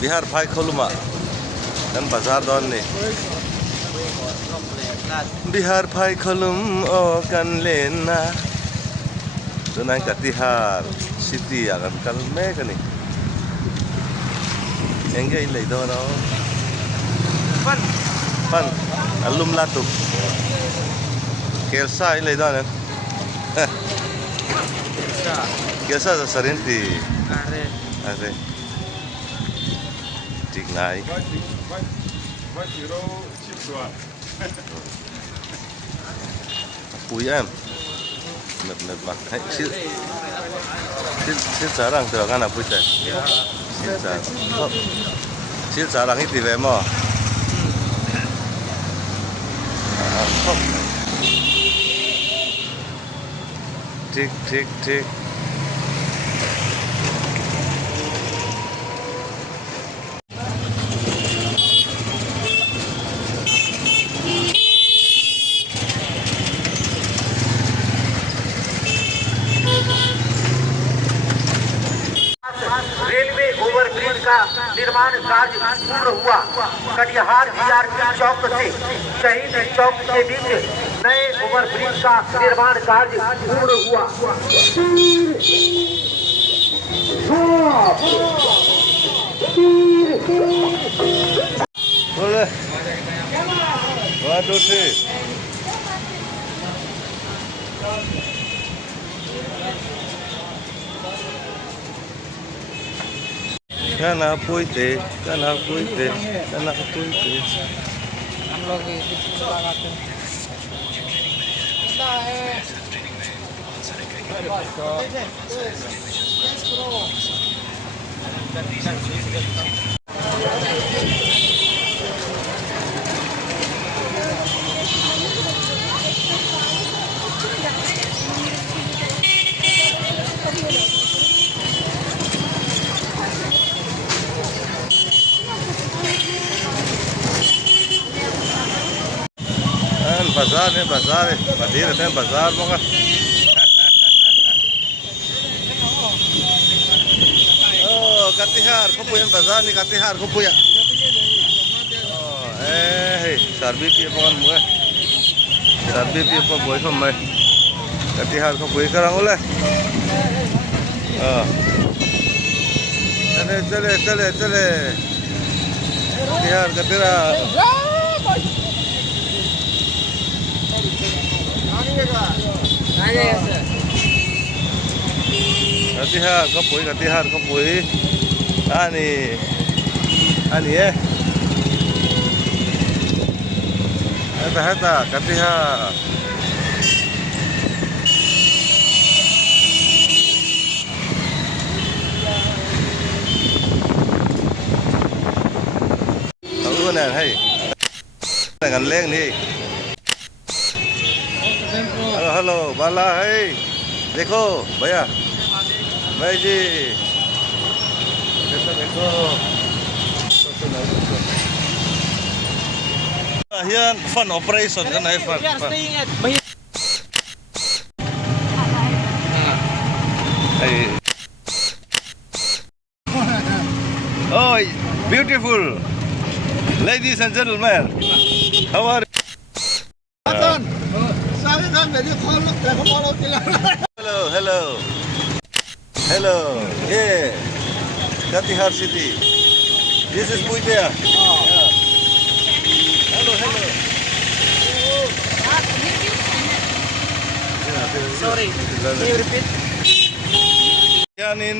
Bihar Phai Kholuma kan bazar don ni Bihar Phai Kholum o kan lena tunang Katihar city akan kalme kan ni engge in lei do no pan alum latu kelsa in lei do na kelsa sa sarinti are Tik nai. Pui em. Mệt mặt. Xin sarang tu kan apa itu? Xin sarang itu về mà. Tik. Railway overbridge का निर्माण कार्य पूर्ण हुआ। Katihar BRT चौक से शहीद चौक के बीच नए overbridge का निर्माण कार्य पूर्ण हुआ। Boleh. 1, 2, 3. Kana puite. हम लोग लगाते Bazar ni bazar, badir ni bazar mga. Oh, Katihar, kau punya bazar ni Katihar, kau punya. Oh, sarbi pi apa kan muka? Sarbi pi apa boleh kau mai? Katihar kau boleh kerang oleh. Oh, cale. Katihar. Katihar kau pui. Ani Hata Katihar. Tahu kan hai? Dengan leng ni. Hello, Bala, hey, देखो भैया, भाई जी, देखो, here fun operation kan, fun. Oh, beautiful, ladies and gentlemen, how are you? Hello. Yeah. Katihar city. This is Puitea. Yeah. Hello. Sorry, can you repeat? Yan in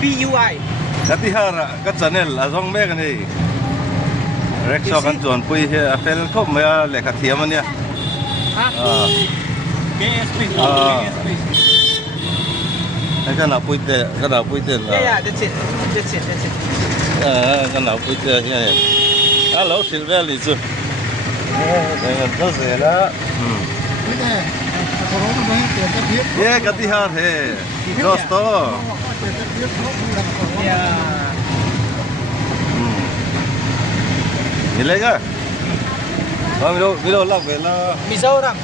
PUI. Katihar kat channel azong me kan ni. Rekso kan chuan pui he afel khop ma lekha thiam ania. BSP. Kan apa itu? Yeah, that's it. Kan apa itu ya? Halo, Silvia Lizu. Dengan tu saya. Ye Katihar है दोस्तों मिलेगा हाँ मिलो लग गया Mizoram.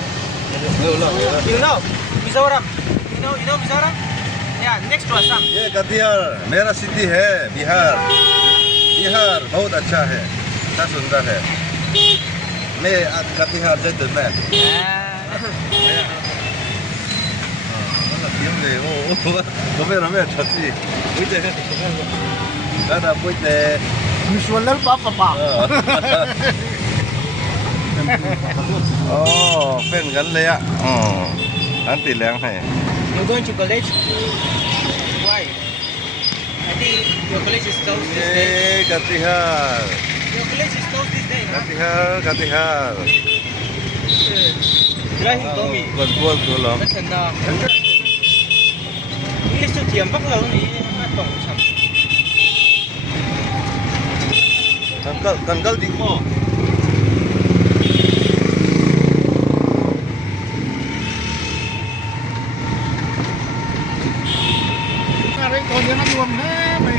You know Mizoram? You know Mizoram? Yeah, next to Assam. ये कटिहार मेरा city है बिहार बिहार बहुत अच्छा है अच्छा सुंदर है मैं कटिहार जाते मैं tiếng gì ô có biết nó biết thật gì bây giờ đó là bây giờ มีส่วนแล้วปั๊บปั๊บ oh fan gắn lên ạ anh tỷ lệ này You going to college? Why? I think your college is closed this day. Katihar Your college is closed this day. Huh? Katihar Right, he told me. còn buồn thôi lắm Rất là cái sự thiểm bắt đầu này tổng sản cần câu đi mò đấy còn những ăn luồng thế mày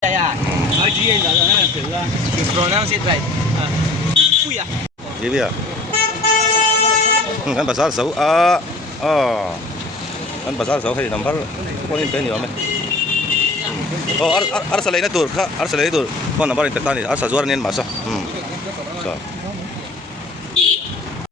yeah. How do you pronounce it right? Puya. gì vậy anh pasar xấu anh pasar xấu hay number con in penny ame arsalay na tour ka arsalay tour phone number in tetani arsa juar nin masa so